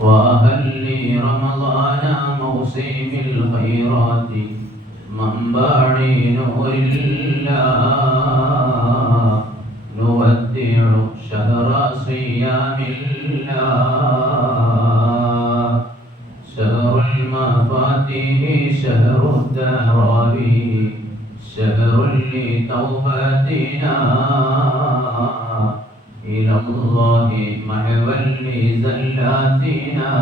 وأهل لي رمضان موسم الخيرات منبع نور الله. نودع شهر صيام الله. شهر المفاتيح شهر الدراوي شهر لتوبتنا. الله محوا لزلاتنا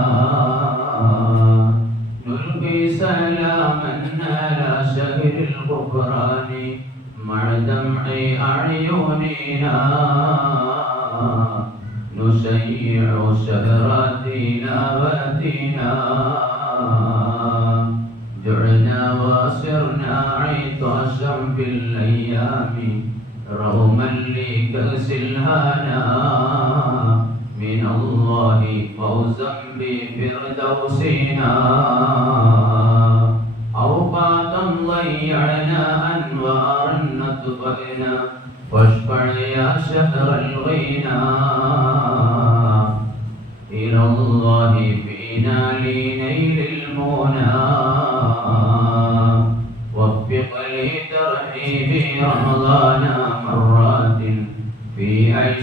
نلقي سلاما على شهر الغفران مع دمع أعيننا. نشيع شهر تلاوتنا جعنا وصرنا عطشا في الأيام. رغما لكأس الهنا من الله فوزا بفردوسنا. أوقاتا ضيعنا أنوارا نطفئنا واشفع يا شهر الغنى.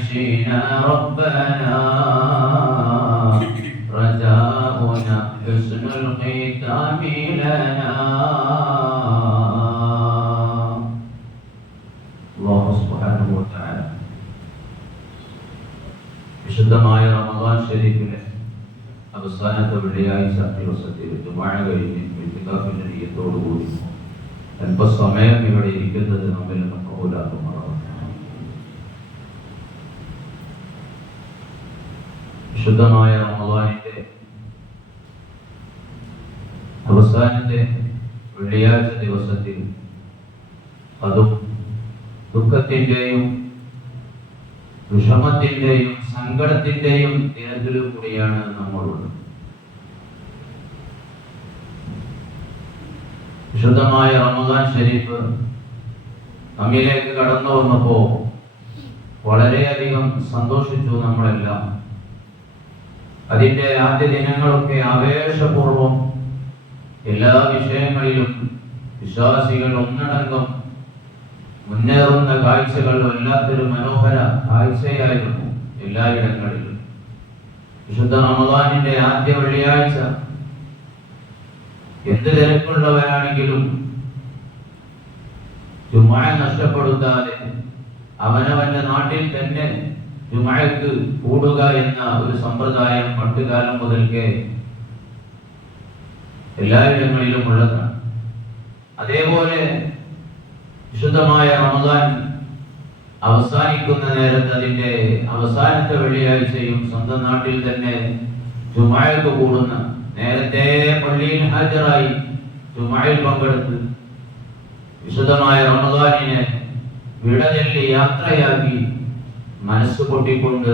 عيشنا ربنا رجاؤنا حسن الختام لنا الله سبحانه وتعالى വിശുദ്ധമായ റമദാൻ ഷരീഫിലെ അവസാനത്തെ വെള്ളിയാഴ്ച ദിവസത്തിൽ ജുമാഴ കഴിഞ്ഞ് ഇത്തികാഫിന്റെ നീയത്തോടുകൂടി അല്പസമയം ഇവിടെ ഇരിക്കുന്നത് നമ്മിൽ നിന്ന് വിശുദ്ധമായ റമദാനിന്റെ അവസാനത്തെ വെള്ളിയാഴ്ച ദിവസത്തിൽ അതും ദുഃഖത്തിന്റെയും വിഷമത്തിന്റെയും സങ്കടത്തിന്റെയും ദിനത്തിലും കൂടിയാണ് നമ്മളുള്ളത് വിശുദ്ധമായ റമദാൻ ഷരീഫ് നമ്മിലേക്ക് കടന്നു വന്നപ്പോ വളരെയധികം സന്തോഷിച്ചു നമ്മളെല്ലാം. അതിന്റെ ആദ്യ ദിനങ്ങളൊക്കെ ആവേശപൂർവം എല്ലാ വിഷയങ്ങളിലും വിശ്വാസികൾ ഒന്നടങ്കം മുന്നേറുന്ന കാഴ്ചകൾ വല്ലാത്തൊരു മനോഹര കാഴ്ചയായിരുന്നു എല്ലായിടങ്ങളിലും. വിശുദ്ധ റമദാനിന്റെ ആദ്യ വെള്ളിയാഴ്ച. എന്ത് തിരക്കുള്ളവരാണെങ്കിലും ചുമ്മാ നഷ്ടപ്പെടുത്താതെ അവനവന്റെ നാട്ടിൽ തന്നെ ജുമായക്ക് കൂടുക എന്ന ഒരു സമ്പ്രദായം പണ്ടുകാലം മുതൽക്കേ എല്ലായിടങ്ങളിലും ഉള്ളതാണ്. അതേപോലെ വിശുദ്ധമായ റമദാൻ അവസാനിക്കുന്ന നേരത്ത് അതിന്റെ അവസാനത്തെ വെള്ളിയാഴ്ചയും സ്വന്തം നാട്ടിൽ തന്നെ ജുമായക്ക് കൂടുന്ന നേരത്തെ പള്ളിയിൽ ഹാജരായി ജുമായിൽ പങ്കെടുത്ത് വിശുദ്ധമായ റമദാനിനെ വിടചൊല്ലി യാത്രയാക്കി മനസ്സ് പൊട്ടിക്കൊണ്ട്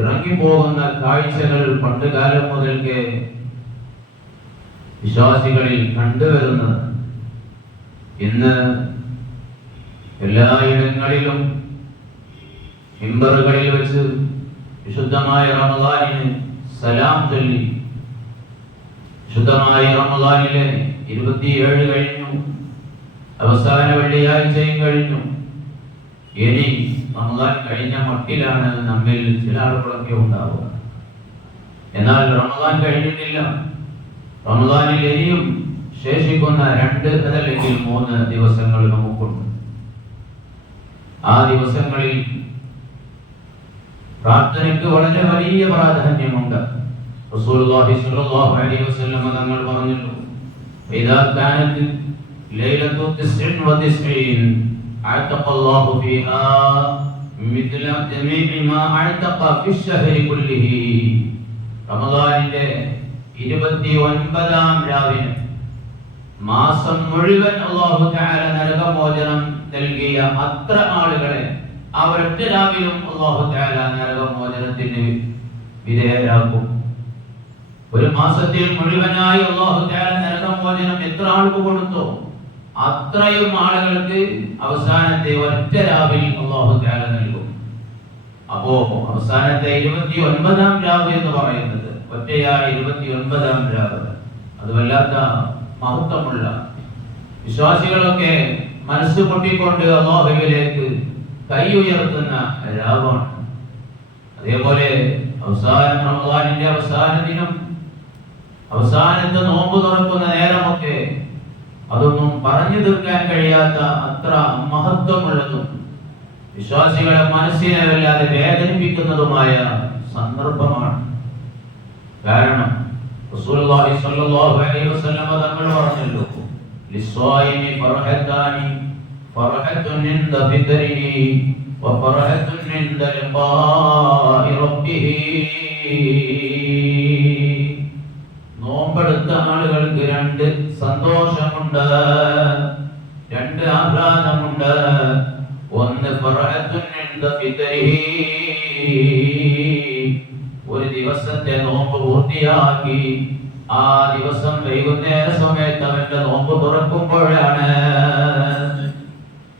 ഇറങ്ങിപ്പോകുന്ന കാഴ്ചകൾ പണ്ട് കാലം മുതൽക്കേ വിശ്വാസികളിൽ കണ്ടുവരുന്നത്. ഇന്ന് എല്ലായിടങ്ങളിലും മിമ്പറുകളിൽ വെച്ച് വിശുദ്ധമായ റമദാനിന് സലാം ചൊല്ലി. ശുദ്ധമായ റമദാനിലെ ഇരുപത്തിയേഴ് കഴിഞ്ഞു. അവസാന വെള്ളിയാഴ്ചയും കഴിഞ്ഞു. ഇനി റമദാൻ കഴിഞ്ഞ മട്ടിലാണ് നമ്മിൽ ചില ആളുകളൊക്കെ ഉണ്ടാവുക. എന്നാൽ റമദാൻ കഴിഞ്ഞിട്ടില്ല. റമദാനിൽ ഇനിയും ശേഷിക്കുന്ന രണ്ട് അതല്ലെങ്കിൽ മൂന്ന് ദിവസങ്ങൾ നമുക്കുണ്ട്. ആ ദിവസങ്ങളിൽ പ്രാർത്ഥനയ്ക്ക് വളരെ വലിയ പ്രാധാന്യമുണ്ട്. തങ്ങൾ പറഞ്ഞിട്ടു ഇദാ കാനത്ത് ലൈലത്തു 99 അഅതഖ അല്ലാഹു ഫീഹാ മിഥ്ല ജമീഇ മാ അഅതഖ ഫി الشهر കുല്ലിഹി റമദാനിന്റെ 29ആം രാവിന് മാസം മുഴുവൻ അല്ലാഹു തആല നരകമോചനം നൽകിയ അത്ര ആളുകളെ ആ ഒരൊറ്റ രാവിലും അല്ലാഹു തആല നരകമോചനത്തിന് വിധേയരാക്കും ഒരു മാസത്തിൽ മുഴുവനായി അള്ളാഹു തആല നരകമോചനം എത്ര ആൾക്ക് കൊടുത്തോ അത്രയും ആളുകൾക്ക് അവസാനത്തെ ഒറ്റ രാവിൽ അള്ളാഹു തആല നൽകും. അപ്പോ അവസാനത്തെ ഇരുപത്തി ഒൻപതാം രാവ് എന്ന് പറയുന്നത് ഒറ്റയാ ഇരുപത്തി ഒൻപതാം രാവ്. അത് വല്ലാത്ത മഹത്വമുള്ള വിശ്വാസികളൊക്കെ മനസ്സ് പൊട്ടിക്കൊണ്ട് അള്ളാഹുവിലേക്ക് കൈ ഉയർത്തുന്ന രാവാണ്. അതേപോലെ അവസാനം റമദാനിന്റെ അവസാന ദിനം അവസാനത്തെ നോമ്പ് തുറക്കുന്ന നേരമൊക്കെ അതൊന്നും പറഞ്ഞു തീർക്കാൻ കഴിയാത്ത അത്ര മഹത്വമുള്ളതും വിശ്വാസികളെ മനസ്സിനെ വല്ലാതെ വേദനിപ്പിക്കുന്നതുമായ സന്ദർഭമാണ്. കാരണം തങ്ങൾ നോമ്പെടുത്ത ആളുകൾക്ക് രണ്ട് സന്തോഷമുണ്ട് രണ്ട് ആഹ്ലാദമുണ്ട്. ഒന്ന് ഒരു ദിവസത്തെ നോമ്പ് പൂർത്തിയാക്കി. ആ ദിവസം വൈകുന്നേര സമയത്ത് അവന്റെ നോമ്പ് തുറക്കുമ്പോഴാണ്.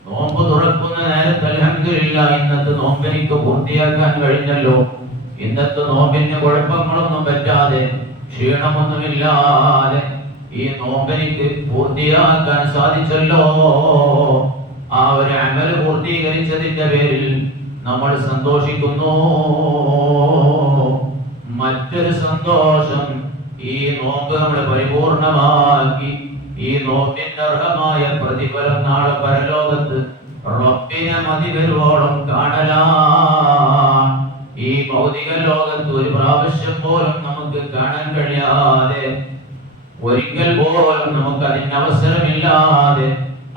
നോമ്പ് തുറക്കുന്ന നേരത്ത് അലഹമില്ല ഇന്നത്തെ നോമ്പ് എനിക്ക് പൂർത്തിയാക്കാൻ കഴിഞ്ഞല്ലോ. ഇന്നത്തെ നോമ്പിന് കുഴപ്പങ്ങളൊന്നും പറ്റാതെ ക്ഷീണമൊന്നുമില്ലാതെ ഈ നോമ്പെനിക്ക് പൂർത്തിയാക്കാൻ സാധിച്ചല്ലോ. ആ ഒരു അമൽ പൂർത്തീകരിച്ചതിന്റെ പേരിൽ നമ്മൾ സന്തോഷിക്കുന്നു. മറ്റൊരു സന്തോഷം ഈ നോമ്പ് നമ്മൾ പരിപൂർണമാക്കി. ഈ നോമ്പിന്റെ അർഹമായ പ്രതിഫലം നാളെ പരലോകത്ത് റബ്ബിനെ മതി വരുവോളം കാണലാ. ഈ ഭൗതിക ലോകത്ത് ഒരു പ്രാവശ്യം പോലും നമുക്ക് കാണാൻ കഴിയാതെ ഒരിക്കൽ പോലും നമുക്ക് അതിന് അവസരമില്ലാതെ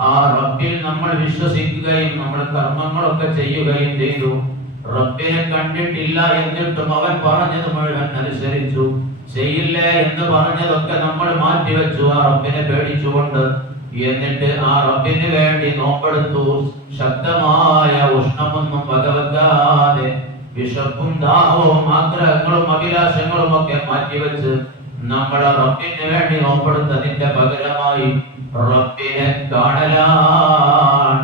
ആ റബ്ബിൽ നമ്മൾ വിശ്വസിക്കുകയും നമ്മൾ കർമ്മങ്ങളൊക്കെ ചെയ്യുകയും ചെയ്തു. റബ്ബിനെ കണ്ടിട്ടില്ല എന്നിട്ടും അവൻ പറഞ്ഞത് മുഴുവൻ അനുസരിച്ചു. ചെയ്യില്ലേ എന്ന് പറഞ്ഞതൊക്കെ നമ്മൾ മാറ്റിവെച്ചു. ആ റബ്ബിനെ പേടിച്ചുകൊണ്ട് എന്നിട്ട് ആ റബ്ബിന് വേണ്ടി നോമ്പെടുത്തു. ശക്തമായ ഉഷ്ണമൊന്നും വകവെക്കാതെ വിശപ്പും ദാഹവും ആഗ്രഹങ്ങളും അഭിലാഷങ്ങളും ഒക്കെ മാറ്റിവെച്ച് നമ്മളെ റബ്ബിന് വേണ്ടി നോമ്പെടുത്തതിന്റെ പകരമായി റബ്ബിനെ കാണലാൻ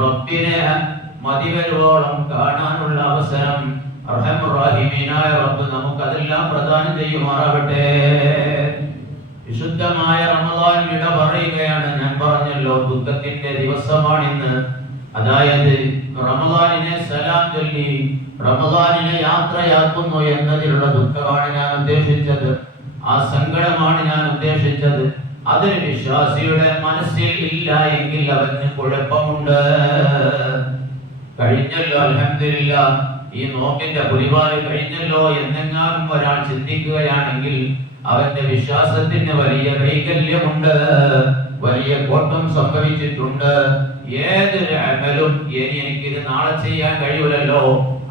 റബ്ബിനെ മതിവരോളം കാണാനുള്ള അവസരം റഹീമീനായ റബ്ബ് നമുക്കതെല്ലാം പ്രദാനം ചെയ്യുമാറാകട്ടെ. വിശുദ്ധമായ റമദാൻ വിട പറയുകയാണ് ഞാൻ പറഞ്ഞല്ലോ ദുഃഖത്തിന്റെ ദിവസമാണിന്ന്. അതായത് റമദാനിനെ സലാം ചൊല്ലി റമദാനിനെ യാത്രയാക്കുന്നു എന്നതിലുള്ള ദുഃഖമാണ് ഞാൻ ഉദ്ദേശിച്ചത്. ആ സങ്കടമാണ് ഞാൻ ഉദ്ദേശിച്ചത്. അതിന് വിശ്വാസിയുടെ മനസ്സിൽ ഇല്ല എങ്കിൽ അവന് കുഴപ്പമുണ്ട്. കഴിഞ്ഞല്ലോ അലഹമില്ല ഈ നോക്കിന്റെ പുലിവാൽ കഴിഞ്ഞല്ലോ എന്നെങ്ങാനും ഒരാൾ ചിന്തിക്കുകയാണെങ്കിൽ അവന്റെ വിശ്വാസത്തിന് വലിയ വൈകല്യമുണ്ട്. വലിയ കോട്ടം സംഭവിച്ചിട്ടുണ്ട്. ഏതൊരു അമലും ഇനി ഇത് നാളെ ചെയ്യാൻ കഴിയൂലല്ലോ?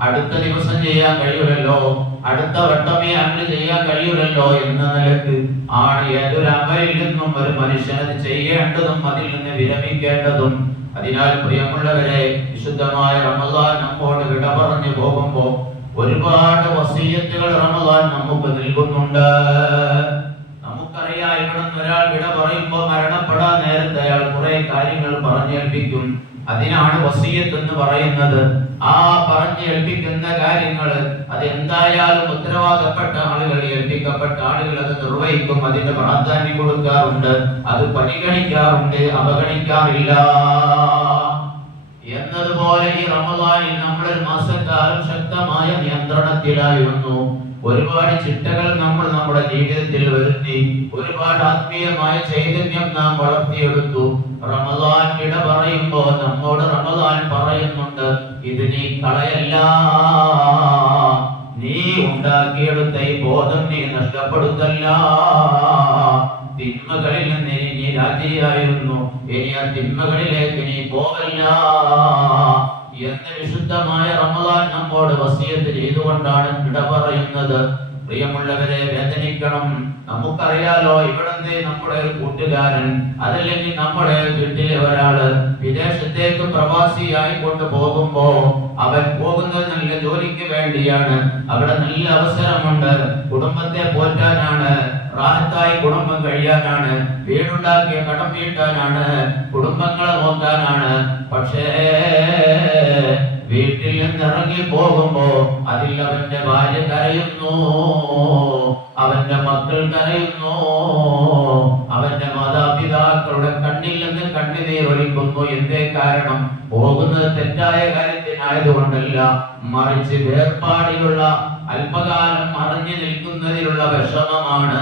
അടുത്ത ദിവസം ചെയ്യാൻ കഴിയൂലല്ലോ? അടുത്ത വട്ടം ഈ അമൽ ചെയ്യാൻ കഴിയൂലല്ലോ? എന്ന നിലയ്ക്ക് ആണ് ഏതൊരു അമലിൽ നിന്നും ഒരു മനുഷ്യനത് ചെയ്യേണ്ടതും അതിൽ നിന്ന് വിരമിക്കേണ്ടതും. അതിനാൽ പ്രിയമുള്ളവരെ വിശുദ്ധമായ റമദാൻ നമ്മോട് വിട പറഞ്ഞു പോകുമ്പോ ഒരുപാട് വസീയത്തുകൾ റമദാൻ നമുക്ക് നൽകുന്നുണ്ട്. നമുക്കറിയാം ഇവിടെ ഒരാൾ വിട പറയുമ്പോൾ മരണപ്പെടാൻ നേരത്തെ അയാൾ കുറെ കാര്യങ്ങൾ പറഞ്ഞേൽപ്പിക്കും? അതിനാണ് വസീയത്ത് എന്ന് പറയുന്നത്. ആ പറഞ്ഞേൽപ്പിക്കുന്ന കാര്യങ്ങൾ അത് എന്തായാലും ഉത്തരവാദപ്പെട്ട ആളുകൾ ഏൽപ്പിക്കപ്പെട്ട ആളുകൾ അത് നിർവഹിക്കും. അതിന് പ്രാധാന്യം കൊടുക്കാറുണ്ട്. അത് പരിഗണിക്കാറുണ്ട്. അവഗണിക്കാറില്ല. എന്നതുപോലെ ഈ റമദാനിൽ നമ്മൾ ഒരു മാസക്കാലം ശക്തമായ നിയന്ത്രണത്തിലായിരുന്നു. ഒരുപാട് ചിട്ടകൾ നമ്മൾ നമ്മുടെ ജീവിതത്തിൽ വരുത്തി ഒരുപാട് ആത്മീയമായ ചൈതന്യം നാം വളർത്തിയെടുത്തു. റമദാൻ ഇട പറയുമ്പോ നമ്മോട് റമദാൻ പറയുന്നുണ്ട് ഇത് നീ കളയല്ല. നീ ഉണ്ടാക്കിയെടുത്ത ഈ ബോധം നീ നഷ്ടപ്പെടുത്തല്ല. തിന്മകളിൽ നിന്ന് നീ രാജിയായിരുന്നു. ഇനി ആ തിന്മകളിലേക്ക് നീ പോകല്ല എന്ന് വിശുദ്ധമായ റമദാൻ നമ്മോട് വസീയത്ത് ചെയ്തുകൊണ്ടാണ് ഇട പറയുന്നത്. പ്രിയമുള്ളവരെ വേദനിക്കണം. നമുക്കറിയാലോ ഇവിടത്തെ നമ്മുടെ ഒരു കൂട്ടുകാരൻ അതല്ലെങ്കിൽ നമ്മുടെ വീട്ടിലെ ഒരാൾ വിദേശത്തേക്ക് പ്രവാസിയായി കൊണ്ട് പോകുമ്പോ അവൻ പോകുന്നത് നല്ല ജോലിക്ക് വേണ്ടിയാണ്. അവിടെ നല്ല അവസരമുണ്ട്. കുടുംബത്തെ പോറ്റാനാണ്. റാഹത്തായി കുടുംബം കഴിയാനാണ്. വീടുണ്ടാക്കിയ കടം വീട്ടാനാണ്. കുടുംബങ്ങളെ നോക്കാനാണ്. പക്ഷേ അതിൽ അവന്റെ ഭാര്യ കരയുന്നു. അവന്റെ മക്കൾ കരയുന്നു. അവന്റെ മാതാപിതാക്കളുടെ കണ്ണിൽ നിന്ന് കണ്ണുനീർ ഒഴിക്കുന്നു എന്തേ കാരണം? പോകുന്നത് തെറ്റായ കാര്യത്തിനായതുകൊണ്ടല്ല മറിച്ച് വേർപാടിലുള്ള അല്പകാലം മറിഞ്ഞു നിൽക്കുന്നതിലുള്ള വിഷമമാണ്.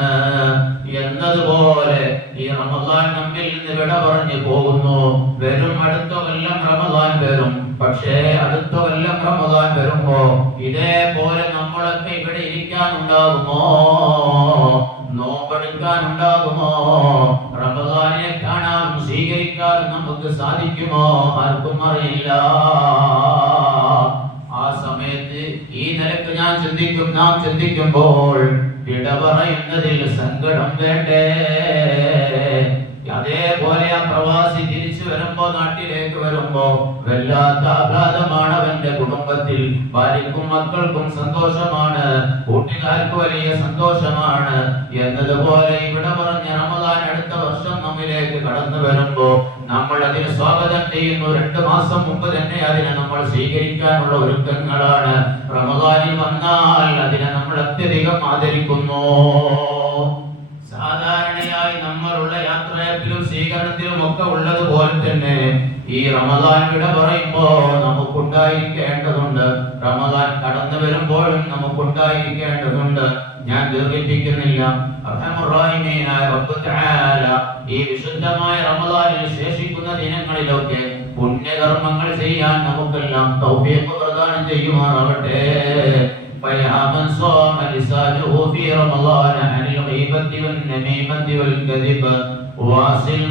എന്നതുപോലെ ഈ റമദാൻ നമ്മിൽ നിന്ന് വിട പറഞ്ഞു പോകുന്നു. വരും അടുത്ത കൊല്ലം റമദാൻ വരും. പക്ഷേ അടുത്ത കൊല്ലം റമദാൻ വരുമ്പോ ഇതേപോലെ നമ്മളൊക്കെ ഇവിടെ ഇരിക്കാനുണ്ടാകുമോ? നോമ്പെടുക്കാനുണ്ടാകുമോ? റമദാനെ കാണാൻ സ്വീകരിക്കാൻ നമുക്ക് സാധിക്കുമോ? ആർക്കും അറിയില്ല. ആ സമയത്ത് ഈ നിലയ്ക്ക് ഞാൻ ചിന്തിക്കും നാം ചിന്തിക്കുമ്പോൾ ഇടപറയുന്നതിൽ പറയുന്നതിൽ സങ്കടം വേണ്ടേ? അതേപോലെ ആ പ്രവാസി തിരിച്ചു വരുമ്പോ നാട്ടിലേക്ക് വരുമ്പോ വല്ലാത്ത ആഘാതമാണ് അവന്റെ കുടുംബത്തിൽ. ഭാര്യക്കും മക്കൾക്കും സന്തോഷമാണ്. കൂട്ടുകാർക്ക് വലിയ സന്തോഷമാണ്. എന്നതുപോലെ ഇവിടെ പറഞ്ഞ റമദാൻ അടുത്ത വർഷം നമ്മിലേക്ക് കടന്നു വരുമ്പോ നമ്മൾ അതിന് സ്വാഗതം ചെയ്യുന്നു. രണ്ട് മാസം മുമ്പ് തന്നെ അതിനെ നമ്മൾ സ്വീകരിക്കാനുള്ള ഒരുക്കങ്ങളാണ്. റമദാനിൽ വന്നാൽ അതിനെ നമ്മൾ അത്യധികം ആദരിക്കുന്നു. സാധാരണയായി നമ്മളുള്ള യാത്രയപ്പിലും സ്വീകരണത്തിലും ഒക്കെ ഉള്ളതുപോലെ തന്നെ ഈ റമദാൻ വിട പറയുമ്പോ നമുക്കുണ്ടായിരിക്കേണ്ടതുണ്ട് റമദാൻ കടന്നു വരുമ്പോഴും നമുക്കുണ്ടായിരിക്കേണ്ടതുണ്ട് ഞാൻ ദീർഘിപ്പിക്കുന്നില്ല അർഹമുറാഹിമീനായ റബ്ബ് തആല ഈ വിശുദ്ധമായ റമദാനിൽ ശേഷിക്കുന്ന ദിനങ്ങളിലൊക്കെ പുണ്യകർമ്മങ്ങൾ ചെയ്യാൻ നമുക്കെല്ലാം തൗഫീഖ് പ്രദാനം ചെയ്യുമാറാവട്ടെ فيا من صام لسانه في رمضان عن الغيبة والنميمة والكذب വാസിൽ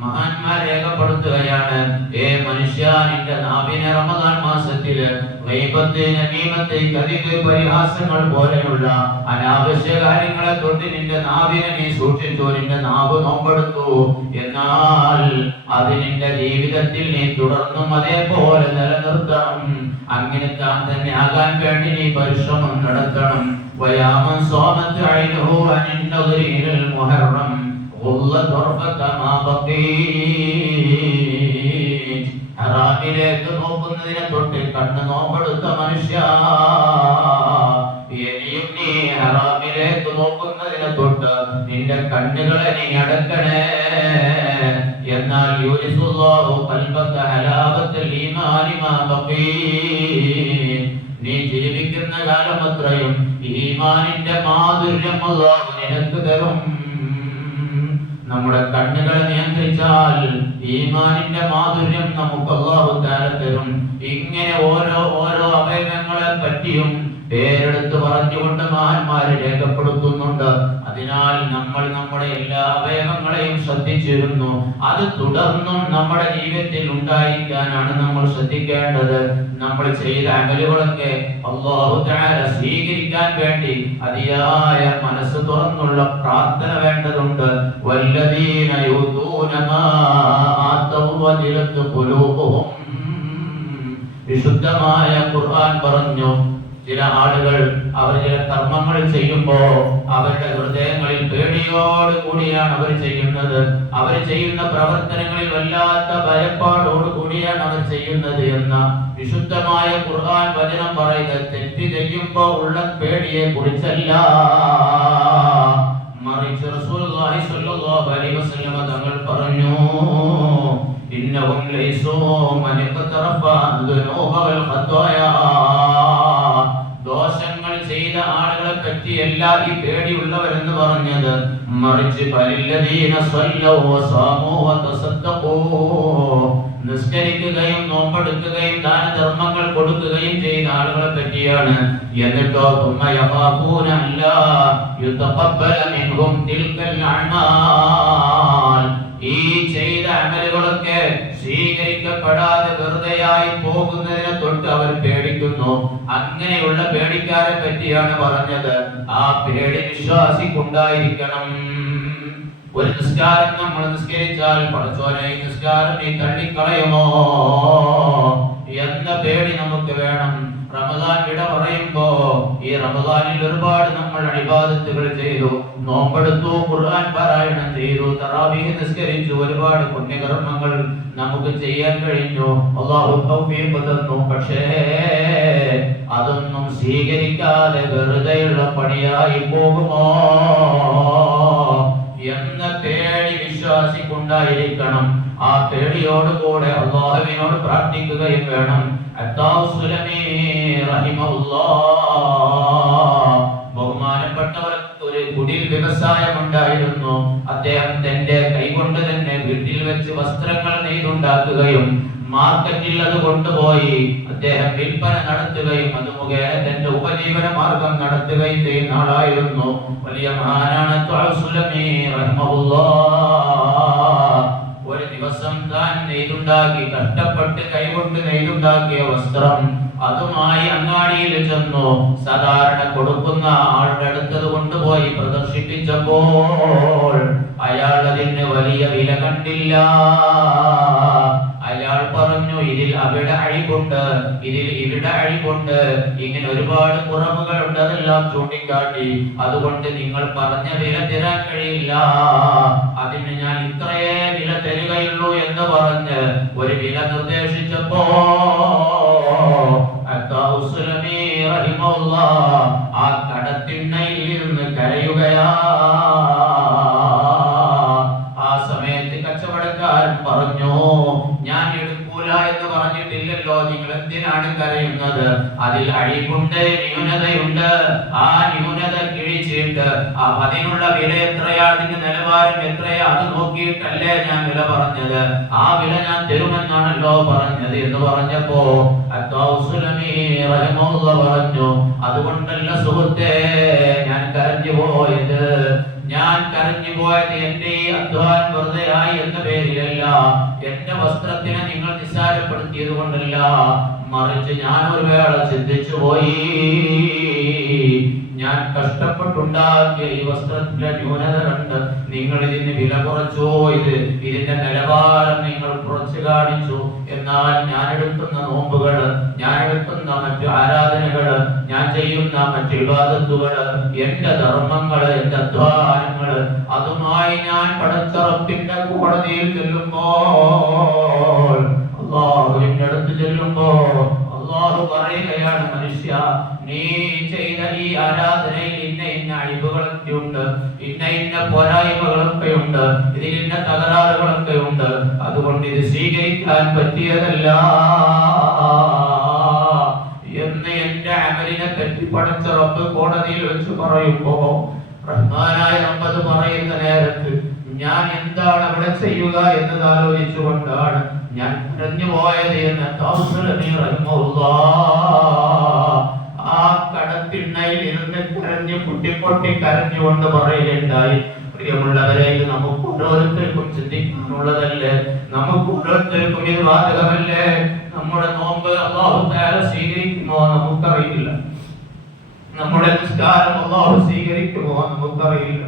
മഹാന്മാർ രേഖപ്പെടുത്തുകയാണ് ഏ മനുഷ്യ നിന്റെ നാവിന് റമദാൻ മാസത്തിൽ വൈപത്ത് നമീമത്ത് കതിക് പരിഹാസങ്ങൾ പോലെയുള്ള അനാവശ്യ കാര്യങ്ങളെ തൊട്ട് നിന്റെ നാവിനെ നീ സൂക്ഷിച്ചു നിന്റെ നാവ് നോമ്പെടുത്തു. എന്നാൽ അത് നിന്റെ ജീവിതത്തിൽ നീ തുടർന്നും അതേപോലെ നിലനിർത്തണം. അങ്ങനെ താൻ തന്നെ ആകാൻ വേണ്ടി നീ പരിശ്രമം നടത്തണം. വയാമൻ സോമത്ത് അയിനുഹു അനിൻ നദരി ഇലൽ മുഹറം غض طرفك ما بقيت ഹറാമിലേക്ക് നോക്കുന്നതിനെ തൊട്ട് കണ്ണ് നോമ്പെടുത്ത മനുഷ്യ ഇനിയും നീ ഹറാമിലേക്ക് നോക്കുന്നതിനെ തൊട്ട് നിന്റെ കണ്ണുകളെ നീ അടക്കണേ എന്നാൽ യൂരിസുല്ലാഹു ഖൽബക ഹലാവത്തുൽ ഈമാനി മാ ബഖീത് നീ ജീവിക്കുന്ന കാലം അത്രയും ഈമാനിന്റെ മാധുര്യം നിനക്ക് തരും. നമ്മുടെ കണ്ണുകളെ നിയന്ത്രിച്ചാൽ ഈമാനിന്റെ മാധുര്യം നമുക്ക് അള്ളാഹു തരും. ഇങ്ങനെ ഓരോ ഓരോ അവയവങ്ങളെ പറ്റിയും പേരെടുത്ത് പറഞ്ഞുകൊണ്ട് മഹാന്മാര് രേഖപ്പെടുത്തുന്നുണ്ട്. അതിനാൽ നമ്മൾ നമ്മുടെ എല്ലാ അവയവങ്ങളെയും ശ്രദ്ധിച്ചിരുന്നു. അത് തുടർന്നും നമ്മുടെ ജീവിതത്തിൽ ഉണ്ടായിരിക്കാനാണ് നമ്മൾ ശ്രദ്ധിക്കേണ്ടത്. നമ്മൾ ചെയ്ത അമലുകളൊക്കെ അള്ളാഹുദാര സ്വീകരിക്കാൻ വേണ്ടി അതിയായ മനസ്സ് തുറന്നുള്ള പ്രാർത്ഥന വേണ്ടതുണ്ട്. ഖുലൂബുഹും. വിശുദ്ധമായ ഖുർആൻ പറഞ്ഞു ചില ആളുകൾ അവർ ചില കർമ്മങ്ങൾ ചെയ്യുമ്പോ അവരുടെ ഹൃദയങ്ങളിൽ പേടിയോട് കൂടിയാണ് അവർ ചെയ്യുന്നത്. അവർ ചെയ്യുന്ന പ്രവർത്തനങ്ങളിൽ വല്ലാത്ത ഭയപ്പാടോട് കൂടിയാണ് അവർ ചെയ്യുന്നത് എന്ന വിശുദ്ധമായ ഖുർആൻ വചനം പറയുക തെറ്റ് ചെയ്യുമ്പോ ഉള്ള പേടിയെ കുറിച്ചല്ല. മറിച്ച് റസൂലുള്ളാഹി സ്വല്ലല്ലാഹു അലൈഹി വസല്ലമ തങ്ങൾ പറഞ്ഞു ഇന്നഹും ലൈസൂ മൻ ഇഖ്തറഫ ദുനൂബ വൽ ദോഷങ്ങൾ ചെയ്ത പറ്റി എല്ലാ ഈ പേടിയുള്ളവരെന്ന് പറഞ്ഞത് മറിച്ച് നിസ്കരിക്കുകയും നോമ്പെടുക്കുകയും ദാനധർമ്മങ്ങൾ കൊടുക്കുകയും ചെയ്ത ആളുകളെ പറ്റിയാണ് എന്നിട്ടോ ഈ ചെയ്ത അമലുകളൊക്കെ സ്വീകരിക്കപ്പെടാതെ വെറുതെയായി പോകുന്നതിനെ തൊട്ട് അവർ പേടിക്കുന്നു അങ്ങനെയുള്ള പേടിക്കാരെ പറ്റിയാണ് പറഞ്ഞത്. ആ പേടി വിശ്വാസിക്കുണ്ടായിരിക്കണം. ഒരു നിസ്കാരം നമ്മൾ നിസ്കരിച്ചാൽ പടച്ചോനെ ഈ നിസ്കാരം നീ തള്ളിക്കളയുമോ? എന്ന പേടി നമുക്ക് വേണം. റമദാൻ വിട പറയുമ്പോ ഈ റമദാനിൽ ഒരുപാട് നമ്മൾ അടിബാധത്തുകൾ ചെയ്തു. നോമ്പെടുത്തു ഖുർആൻ പാരായണം ചെയ്തു തറാവീഹ് നിസ്കരിച്ചു ഒരുപാട് പുണ്യകർമ്മങ്ങൾ നമുക്ക് ചെയ്യാൻ കഴിഞ്ഞു. അള്ളാഹു തൗഫീഖ് പക്ഷേ അതൊന്നും സ്വീകരിക്കാതെ വെറുതെയുള്ള പണിയായി പോകുമോ? എന്ന പേടി വിശ്വാസിക്കുണ്ടായിരിക്കണം. ആ പേടിയോടുകൂടെ അള്ളാഹുവിനോട് പ്രാർത്ഥിക്കുകയും വേണം. അത്താഹു സുലമി റഹിമഹുല്ലാഹ് ബഹുമാനപ്പെട്ടവർ ഒരു കുടിൽ വ്യവസായം ഉണ്ടായിരുന്നു. അദ്ദേഹം തന്റെ കൈകൊണ്ട് തന്നെ വീട്ടിൽ വെച്ച് വസ്ത്രങ്ങൾ നെയ്തുണ്ടാക്കുകയും മാർക്കറ്റിൽ അത് കൊണ്ടുപോയി അദ്ദേഹം വിൽപ്പന നടത്തുകയും അത് മുഖേന തന്റെ ഉപജീവന മാർഗം നടത്തുകയും ചെയ്യുന്ന ആളായിരുന്നു. വലിയ മഹാനാണ് ദിവസം താൻ നെയ്തുണ്ടാക്കി കഷ്ടപ്പെട്ട് കൈകൊണ്ട് നെയ്തുണ്ടാക്കിയ വസ്ത്രം അതുമായി അങ്ങാടിയിൽ ചെന്നു സാധാരണ കൊടുക്കുന്ന ആളുടെ അടുത്തത് കൊണ്ടുപോയി പ്രദർശിപ്പിച്ചപ്പോൾ അയാൾ അതിന് വലിയ വില കണ്ടില്ല. അയാൾ പറഞ്ഞു ഇതിൽ അവിടെ അഴിവുണ്ട് ഇതിൽ ഇവിടെ അഴിവുണ്ട്. ഇങ്ങനെ ഒരുപാട് കുറവുകൾ ഉണ്ട് അതെല്ലാം ചൂണ്ടിക്കാട്ടി. അതുകൊണ്ട് നിങ്ങൾ പറഞ്ഞ വില തരാൻ കഴിയില്ല. അതിന് ഞാൻ ഇത്രയേ പറഞ്ഞ് ഒരു വില നിർദ്ദേശിച്ചപ്പോ ആ കടത്തിണ്ണയിൽ നിന്ന് കരയുകയാ. ആ സമയത്ത് കച്ചവടക്കാരൻ പറഞ്ഞു ഞാൻ എടുക്കൂല എന്ന് പറഞ്ഞിട്ടില്ലല്ലോ നിങ്ങൾ എന്തിനാണ് കരയുന്നത്? അതിൽ അഴിവുണ്ട് ന്യൂനതയുണ്ട്. ആ ആ അതിനുള്ള വില എത്രയാ? അതിന്റെ നിലവാരം എത്രയാ? അത് നോക്കിയിട്ടല്ലേ ഞാൻ വില പറഞ്ഞത്. ആ വില ഞാൻ തരുമെന്നാണല്ലോ പറഞ്ഞത് എന്ന് പറഞ്ഞപ്പോ പറഞ്ഞു അതുകൊണ്ടല്ല സുഹൃത്തേ ഞാൻ കരഞ്ഞു പോയത്. ഞാൻ കരഞ്ഞു പോയത് എന്റെ അധ്വാനം വെറുതെ ആയി എന്ന പേരിലല്ല. എന്റെ വസ്ത്രത്തിനെ നിങ്ങൾ നിസ്സാരപ്പെടുത്തിയത് കൊണ്ടല്ല. മറിച്ച് ഞാൻ ഒരു വേള ചിന്തിച്ചു പോയി. ഞാൻ കഷ്ടപ്പെട്ടുണ്ടാക്കിയ ഈ വസ്ത്രത്തിലെ ന്യൂനത കണ്ട് നിങ്ങൾ ഇതിന് വില കുറച്ചോ? ഇത് ഇതിന്റെ നിലവാരം നിങ്ങൾ കുറച്ച് കാണിച്ചു. എന്നാൽ ഞാൻ എടുക്കുന്ന നോമ്പുകൾ ഞാൻ എടുക്കുന്ന മറ്റു ആരാധനകൾ ഞാൻ ചെയ്യുന്ന മറ്റു വിവാദത്തുകൾ എന്റെ ധർമ്മങ്ങൾ എന്റെ അധ്വാനങ്ങൾ അതുമായി ഞാൻ പടച്ചറപ്പിന്റെ കോടതിയിൽ ചെല്ലുമ്പോൾ അള്ളാഹുവിന്റെ അടുത്ത് ചെല്ലുമ്പോ അള്ളാഹു പറയുകയാണ് മനുഷ്യ നീ ചെയ്ത ഈ ആരാധനയിൽ ഇന്ന ഇന്ന അഴിവുകളൊക്കെ ഉണ്ട് ഇന്ന ഇന്ന പോരായ്മകളൊക്കെ ഉണ്ട് ഇതിൽ ഇന്ന തകരാറുകളൊക്കെ ഉണ്ട് അതുകൊണ്ട് ഇത് സ്വീകരിക്കാൻ പറ്റിയതല്ല. എന്ന് എന്റെ അമലിനെ പറ്റി പടച്ച റബ്ബ് കോടതിയിൽ വെച്ച് പറയുമ്പോ റഹ്മാനായ റബ്ബത് പറയുന്ന നേരത്ത് ഞാൻ എന്താണ് അവിടെ ചെയ്യുക എന്നത് ആലോചിച്ചുകൊണ്ടാണ് ഞാൻ പറഞ്ഞു പോയത് എന്ന് കടത്തിണ്ണയിൽ ഇരുന്ന് കരഞ്ഞ് കുട്ടിപ്പൊട്ടി പൊട്ടി കരഞ്ഞുകൊണ്ട് പറയുകയുണ്ടായി പ്രിയമുള്ളവരെ നമുക്ക് ഓരോരുത്തർക്കും ചിന്തിക്കാനുള്ളതല്ലേ? നമുക്ക് ഓരോരുത്തർക്കും ഇത് ബാധകമല്ലേ? നമ്മുടെ നോമ്പ് അള്ളാഹു സ്വീകരിക്കുമോ നമുക്കറിയില്ല. നമ്മുടെ നിസ്കാരം അള്ളാഹു സ്വീകരിക്കുമോ നമുക്കറിയില്ല.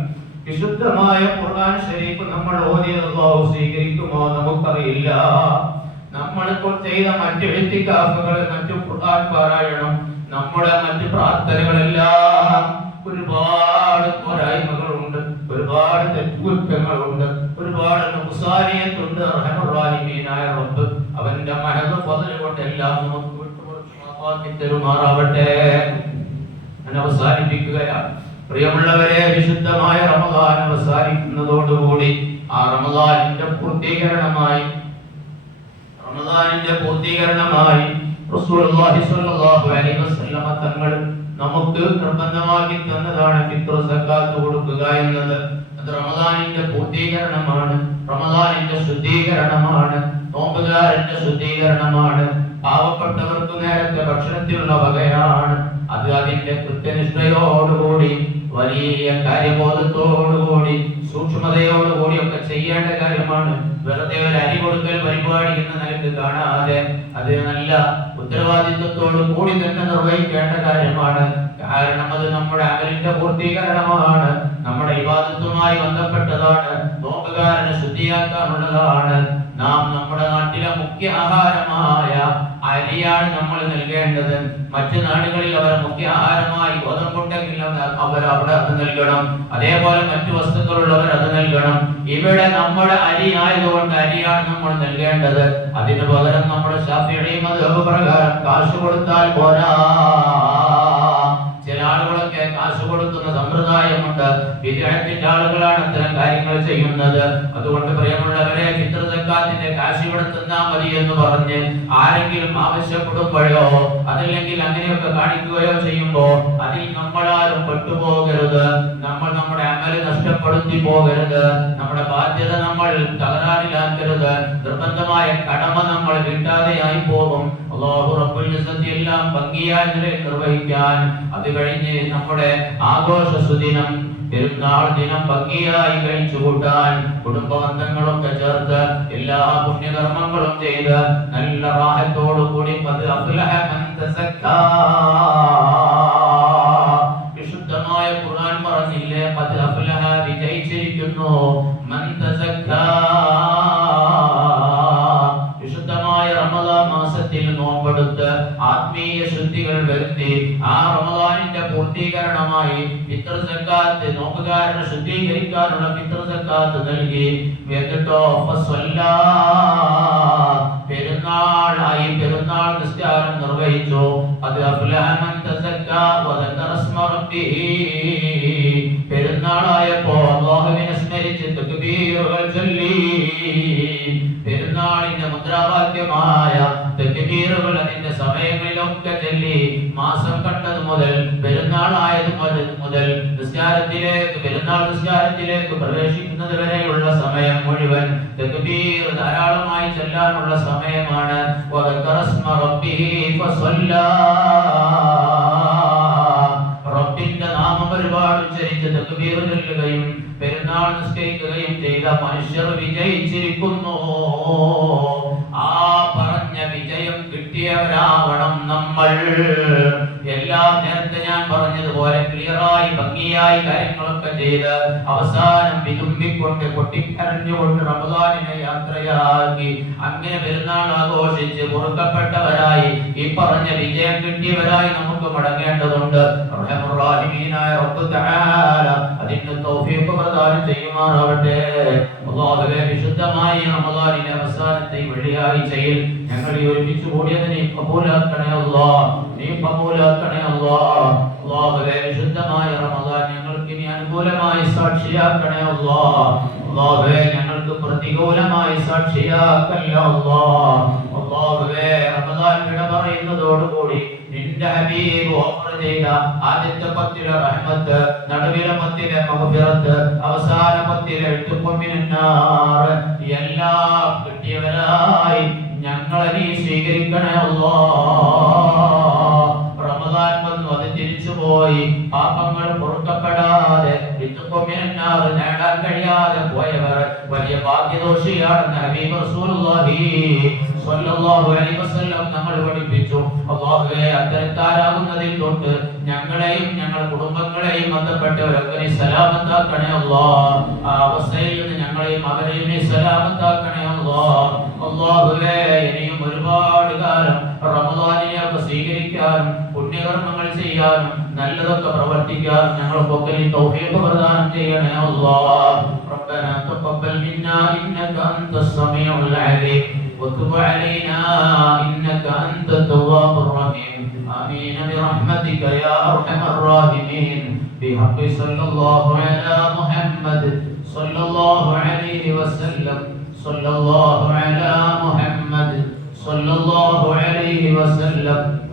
വിശുദ്ധമായ ഖുർആൻ ശരീഫ് നമ്മൾ ഓതിയത് അള്ളാഹു സ്വീകരിക്കുമോ നമുക്കറിയില്ല. നമ്മളിപ്പോൾ ചെയ്ത മറ്റു വ്യക്തിക്കാഫുകൾ മറ്റു ഖുർആൻ പാരായണം നമ്മുടെ മറ്റ് പ്രാർത്ഥനകളെല്ലാം ഒരുപാട് പോരായ്മകളുണ്ട് ഒരുപാട് തെറ്റുകുറ്റങ്ങളുണ്ട് ഒരുപാട് നുസാരിയത്തുണ്ട് റഹ്മുറാഹിമീനായ റബ്ബ്. അവന്റെ മഹത് പതിനു കൊണ്ട് എല്ലാം നമുക്ക് വിട്ടുപുറത്ത് മാപ്പാക്കി തരുമാറാവട്ടെ. ഞാൻ അവസാനിപ്പിക്കുകയാണ്. പ്രിയമുള്ളവരെ വിശുദ്ധമായ റമദാൻ അവസാനിക്കുന്നതോടുകൂടി ആ റമദാനിന്റെ പൂർത്തീകരണമായി റമദാനിന്റെ പൂർത്തീകരണമായി തങ്ങൾ നമുക്ക് നിർബന്ധമാക്കി തന്നതാണ് ഫിത്ര സക്കാത്ത് കൊടുക്കുക എന്നത്. അത് റമദാനിന്റെ പൂർത്തീകരണമാണ്. റമദാനിന്റെ ശുദ്ധീകരണമാണ്. നോമ്പുകാരന്റെ ശുദ്ധീകരണമാണ്. പാവപ്പെട്ടവർക്ക് നേരത്തെ ഭക്ഷണത്തിലുള്ള വകയാണ്. അത് അതിന്റെ കൃത്യനിഷ്ഠയോടുകൂടി വലിയ കാര്യബോധത്തോടുകൂടി സൂക്ഷ്മതയോടുകൂടി ഒക്കെ ചെയ്യേണ്ട കാര്യമാണ്. വെറുതെ ഒരു അരി കൊടുക്കൽ പരിപാടി എന്ന നിലയ്ക്ക് കാണാതെ അത് നല്ല ഉത്തരവാദിത്വത്തോടു കൂടി തന്നെ നിർവഹിക്കേണ്ട കാര്യമാണ്. കാരണം അത് നമ്മുടെ അകലിന്റെ പൂർത്തീകരണമാണ്. നമ്മുടെ വിവാദത്തുമായി ബന്ധപ്പെട്ടതാണ്. നോക്കുകാരനെ ശുദ്ധിയാക്കാനുള്ളതാണ്. നാം നമ്മുടെ നാട്ടിലെ മുഖ്യ ആഹാരമായ അരിയാണ് നമ്മൾ നൽകേണ്ടത്. മറ്റു നാടുകളിൽ അവർ മുഖ്യ ആഹാരമായി ഗോതമ്പുണ്ടെങ്കിൽ അത് അവർ അവിടെ അത് നൽകണം. അതേപോലെ മറ്റു വസ്തുക്കളുള്ളവർ അത് നൽകണം. ഇവിടെ നമ്മുടെ അരി ആയതുകൊണ്ട് അരിയാണ് നമ്മൾ നൽകേണ്ടത്. അതിന് പകരം നമ്മുടെ ശാസ്ത്രീയ മതം പ്രകാരം കാശ് കൊടുത്താൽ പോരാ. കൊടുക്കുന്ന സമ്പ്രദായമുണ്ട്. വിദ്യാർത്ഥിന്റെ ആളുകളാണ് ഇത്തരം കാര്യങ്ങൾ ചെയ്യുന്നത്. അതുകൊണ്ട് പ്രിയമുള്ളവരെ ചിത്രതക്കാത്തിന്റെ കാശ് ഇവിടെ മതി എന്ന് പറഞ്ഞ് ആരെങ്കിലും ആവശ്യപ്പെടുമ്പോഴോ അതല്ലെങ്കിൽ അങ്ങനെയൊക്കെ കാണിക്കുകയോ ചെയ്യുമ്പോ അതിൽ നമ്മളാരും പെട്ടുപോകരുത്. നമ്മൾ നമ്മുടെ അമൽ നഷ്ടപ്പെടുത്തി പോകരുത്. നമ്മുടെ ബാധ്യത നമ്മൾ തകരാറിലാക്കരുത്. നിർബന്ധമായ കടമ നമ്മൾ കിട്ടാതെയായി പോകും. അള്ളാഹു റബ്ബുൽ എല്ലാം ഭംഗിയായി നിർവഹിക്കാൻ അത് കഴിഞ്ഞ് നമ്മുടെ ആഘോഷ സുദിനം പെരുന്നാൾ ദിനം ഭംഗിയായി കഴിച്ചു കൂട്ടാൻ കുടുംബ ബന്ധങ്ങളൊക്കെ ചേർത്ത് എല്ലാ പുണ്യകർമ്മങ്ങളും ചെയ്ത് നല്ല റാഹത്തോടു കൂടി അത് അഫ്ലഹ മൻ തസക്കാ. നോമ്പുകാരനെ ശുദ്ധീകരിക്കാനുള്ള പിതൃ സക്കാത്ത് നൽകി എന്നിട്ടോ. പെരുന്നാളായി പെരുന്നാൾ നിസ്കാരം നിർവഹിച്ചു അത് അഫ്ലഹ മൻ തസക്കാ വദക്കറ സ്മ റബ്ബിഹി. പെരുന്നാളായപ്പോ അല്ലാഹുവിനെ സ്മരിച്ച് തക്ബീറുകൾ ചൊല്ലി പെരുന്നാളിന്റെ മുദ്രാവാക്യമായ തെക്കുബീറുകൾ അതിന്റെ സമയങ്ങളിലൊക്കെ ചൊല്ലി മാസം കണ്ടത് മുതൽ പെരുന്നാളായത് മുതൽ നിസ്കാരത്തിലേക്ക് പെരുന്നാൾ നിസ്കാരത്തിലേക്ക് പ്രവേശിക്കുന്നത് വരെയുള്ള സമയം മുഴുവൻ തക്ബീർ ധാരാളമായി ചെല്ലാനുള്ള സമയമാണ്. റബ്ബിന്റെ നാമം ഒരുപാട് ഉച്ചരിച്ച് തക്ബീർ ചൊല്ലുകയും പെരുന്നാൾ നിസ്കരിക്കുകയും ചെയ്ത മനുഷ്യർ വിജയിച്ചിരിക്കുന്നു. ആ പറഞ്ഞ വിജയം കിട്ടിയവരാവണം നമ്മൾ. എല്ലാം നേരത്തെ ഞാൻ പറഞ്ഞതുപോലെ ക്ലിയറായി ഭംഗിയായി കാര്യങ്ങളൊക്കെ ചെയ്ത് അവസാനം വിതുമ്പിക്കൊണ്ട് പൊട്ടിക്കരഞ്ഞുകൊണ്ട് റമദാനിനെ യാത്രയാക്കി. അങ്ങനെ പെരുന്നാൾ ആഘോഷിച്ച് പൊറുക്കപ്പെട്ടവരായി ഈ പറഞ്ഞ വിജയം കിട്ടിയവരായി നമുക്ക് മടങ്ങേണ്ടതുണ്ട്. അതിന് തൗഫീഖ് പ്രദാനം ചെയ്യുമാറാവട്ടെ അല്ലാഹുവേ വിശുദ്ധമായ റമദാനിലെ അവസാനത്തെ വെള്ളിയാഴ്ചയിൽ ഞങ്ങൾ ഒരുമിച്ച് കൂടിയത് നീ കബൂലാക്കണേ അല്ലാഹ് നീ കബൂലാക്കണേ അല്ലാഹ് അല്ലാഹുവേ വിശുദ്ധമായ റമദാൻ ഞങ്ങൾക്ക് ഇനി അനുകൂലമായി സാക്ഷിയാക്കണേ അല്ലാഹ് അല്ലാഹുവേ ഞങ്ങൾക്ക് പ്രതികൂലമായി സാക്ഷിയാക്കല്ല അല്ലാഹ് അല്ലാഹുവേ റമദാൻ വിട പറയുന്നതോടുകൂടി നിന്റെ ഹബീബ് ഓഫർ ചെയ്ത ആദ്യത്തെ പത്തിലെ റഹ്മത്ത് നടുവിലെ പത്തിലെ മഗ്ഫിറത്ത് അവസാന പത്തിലെ കിട്ടിയവരായി ഞങ്ങളെ നീ സ്വീകരിക്കണേ റമദാൻ വന്നു അത് തിരിച്ചുപോയി. പാപങ്ങൾ പൊറുക്കപ്പെടാതെ നേടാൻ കഴിയാതെ പോയവർ വലിയ ഭാഗ്യദോഷിയാണെന്ന് ഹബീബ് റസൂലുള്ളാഹി സ്വല്ലല്ലാഹു അലൈഹി വസല്ലം നമ്മൾ പഠിപ്പിച്ചു. അല്ലാഹുവേ അത്തരക്കാരാകുന്നതിൽ തൊട്ട് ഞങ്ങളെയും ഞങ്ങളുടെ കുടുംബങ്ങളെയും ബന്ധപ്പെട്ടവരൊക്കെ നീ സലാമത്താക്കണേ അല്ലാ ആ അവസ്ഥയിൽ നിന്ന് ഞങ്ങളെയും അവരെയും നീ സലാമത്താക്കണേ അല്ലാ അല്ലാഹുവേ ഇനിയും ഒരുപാട് കാലം റമദാനിനെ ഒക്കെ സ്വീകരിക്കാനും പുണ്യകർമ്മങ്ങൾ ചെയ്യാനും നല്ലതൊക്കെ പ്രവർത്തിക്കാനും ഞങ്ങൾക്കൊക്കെ നീ തൗഫീഖ് പ്രദാനം ചെയ്യണേ അല്ലാ ربنا تقبل منا إنك أنت السميع العليم وتب علينا إنك أنت التواب الرحيم آمين برحمتك يا أرحم الراحمين بحق صلى الله على محمد صلى الله عليه وسلم صلى الله على محمد صلى الله عليه وسلم